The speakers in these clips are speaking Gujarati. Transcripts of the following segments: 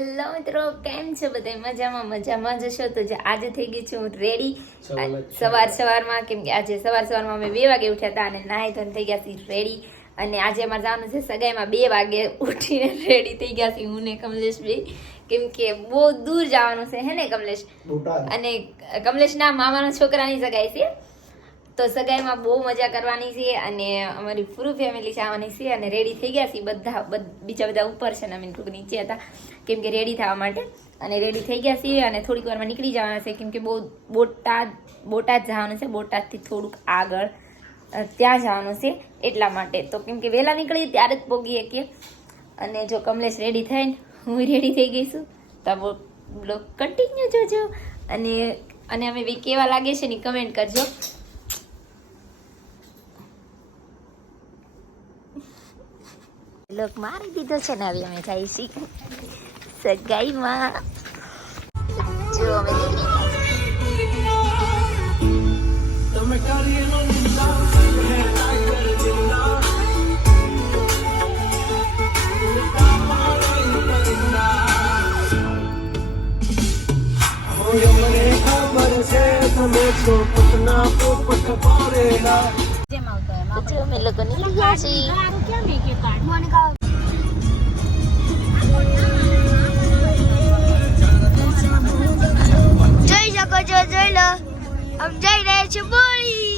હેલો મિત્રો, કેમ છો બધા? મજામાં જશો તો આજે થઈ ગઈ છું રેડી સવારમાં, કેમ કે આજે સવારમાં અમે 2 વાગે ઉઠ્યા હતા અને નાહી ધોઈને થઈ ગયા છીએ રેડી. અને આજે અમારે જવાનું છે સગાઈમાં. 2 વાગે ઉઠીને રેડી થઈ ગયા છીએ હું ને કમલેશ ભાઈ, કેમ કે બહુ દૂર જવાનું છે હે ને કમલેશ? અને કમલેશના મામાના છોકરાની સગાઈ છે, તો સગાઈમાં બહુ મજા કરવાની છે અને અમારી પૂરું ફેમિલી આવવાની છે. અને રેડી થઈ ગયા છે બીજા બધા ઉપર છે ને અમે થોડુંક નીચે હતા, કેમ કે રેડી થવા માટે. અને રેડી થઈ ગયા છીએ અને થોડીક વારમાં નીકળી જવાના છે, કેમ કે બહુ બોટાદ જવાનું છે. બોટાદથી થોડુંક આગળ ત્યાં જવાનું છે એટલા માટે. તો કેમ કે વહેલા નીકળી ત્યારે જ પોગી શકીએ. અને જો કમલેશ રેડી થઈને હું રેડી થઈ ગઈ છું, તો બ્લોગ કન્ટિન્યુ જોજો. અને અમે બી કેવા લાગે છે ને કમેન્ટ કરજો. લોક મારી દીધો છે ને, હવે અમે જાય છીએ સગાઈમાં. જો અમે અમે લોકો નીકળી ગયા છીએ. જોઈ શકો છો, જોઈ લો, અમે જઈ રહ્યા છીએ બોળી.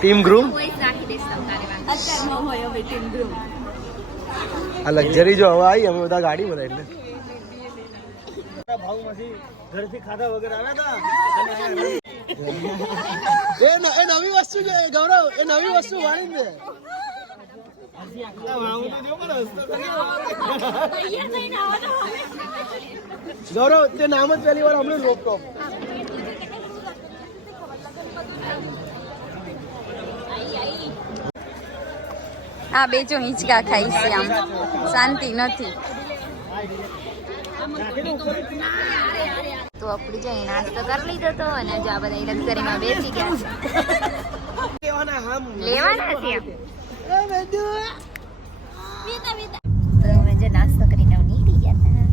ટીમ ગ્રુપ આ લક્ઝરી જો હવે આવી, અમે બધા ગાડી બધા એટલે ભાવમાંથી ઘરથી ખાધા વગર આવ્યા હતા. એ નવી વસ્તુ છે ગૌરવ, એ નવી વસ્તુ વાળી દે. ગૌરવ તે નામ જ પહેલી વાર હમણાં રોકતો. આ બે જો હિંચકા ખાઈ છે, આમ શાંતિ નથી. તો આપણે જઈ નાસ્તો કરી લીધો તો, અને જો આ બધા લક્ઝરીમાં બેસી ગયા છે. લેવાના છે તો અમે જે નાસ્તો કરીને નીકળી ગયા હતા.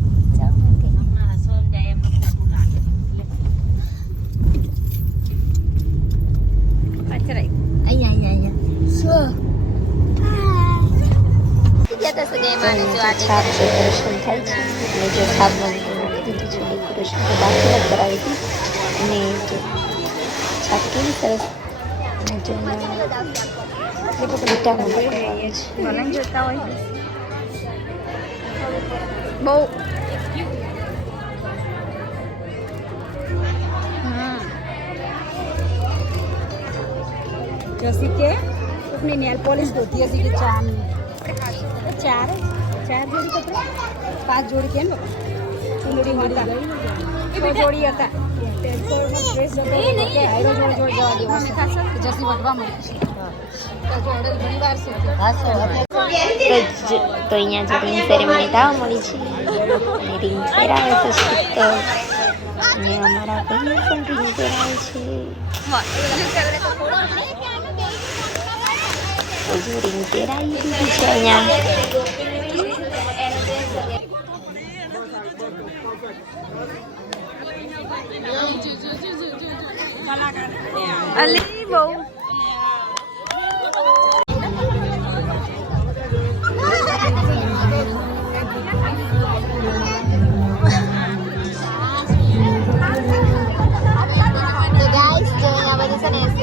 જોતા હોય બહુ जैसे कि अपनी नेल पॉलिश होती है, जैसे कि चार जोड़ी कपड़े, 5 जोड़ी के चुनरी मारता 6 जोड़ी હતા. ડ્રેસ જતો આયરો જોડે જવા દેવા જસી વધવા મળી તો અહીંયા જે રિંગ સેરેમની થવા મળી છે, અને રિંગ પહેરાવે છે તો અને અમારા ભાઈને પણ રિંગ પહેરાવે છે. હજુ રિંગ પહેરાવી દીધી છે અહીંયા. અલી બહુ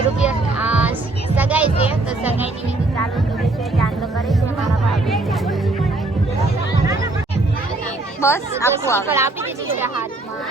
રૂપિયા સગાઈ છે, તો સગાઈની વિધિ ચાલુ કરે છે, ચાંદલો કરે છે મારા ભાઈ. બસ આપવું આપી દીધી છે હાથમાં.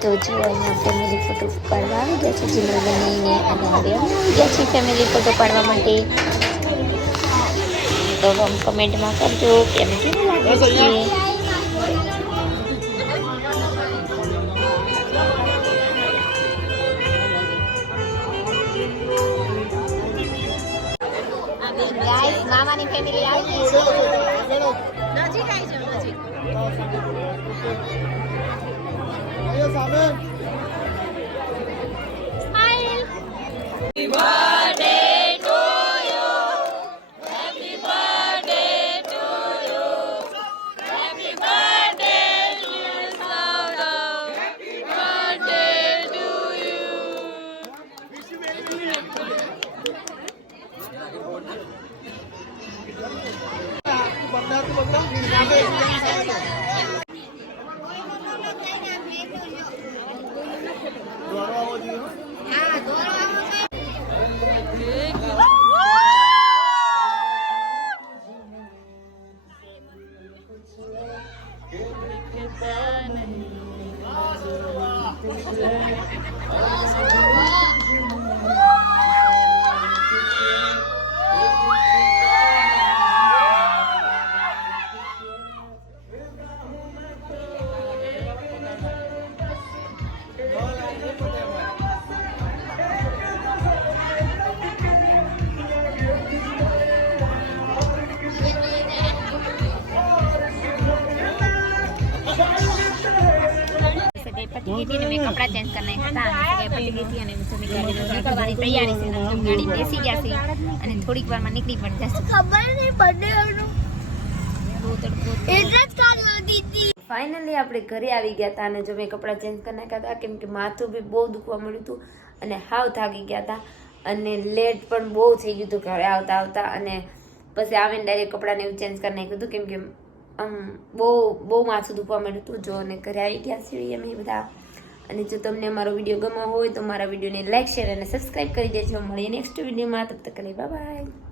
તો જો અહીંયા ફેમિલી ફોટો પાડવા આવી ગયા છે જીમલ બનીને, અને હવે અમે આવી ગયા છીએ ફેમિલી ફોટો પાડવા માટે. તો કમેન્ટમાં કરજો કે અમે કેવું લાગે છે. મામાની ફેમિલી આવી છે. નજીક આવી જાવ, નજીક. મેં કપડા ચેન્જ કરને હતા, પતી ગઈ હતી અને નીકળવાની તૈયારી છે. ગાડી બેસી ગયા છે અને થોડીક વારમાં નીકળી પણ જશે. ખબર નહીં ફાઇનલી આપણે ઘરે આવી ગયા હતા અને જો મેં કપડાં ચેન્જ કરી નાખ્યા હતા, કેમ કે માથું બી બહુ દુખવા મળ્યું હતું અને હાવ થાકી ગયા હતા અને લેટ પણ બહુ થઈ ગયું હતું ઘરે આવતા આવતા. અને પછી આવીને ડાયરેક્ટ કપડાને એવું ચેન્જ કરી નાખ્યું હતું, કેમ કે બહુ માથું દુખવા મળ્યું હતું. જો અને ઘરે આવી ગયા છીએ અમે બધા. અને જો તમને અમારો વિડીયો ગમ્યો હોય તો મારા વિડીયોને લાઈક, શેર અને સબસ્ક્રાઈબ કરી દેજો. મળીએ નેક્સ્ટ વિડીયોમાં. તબ તક બાય બાય.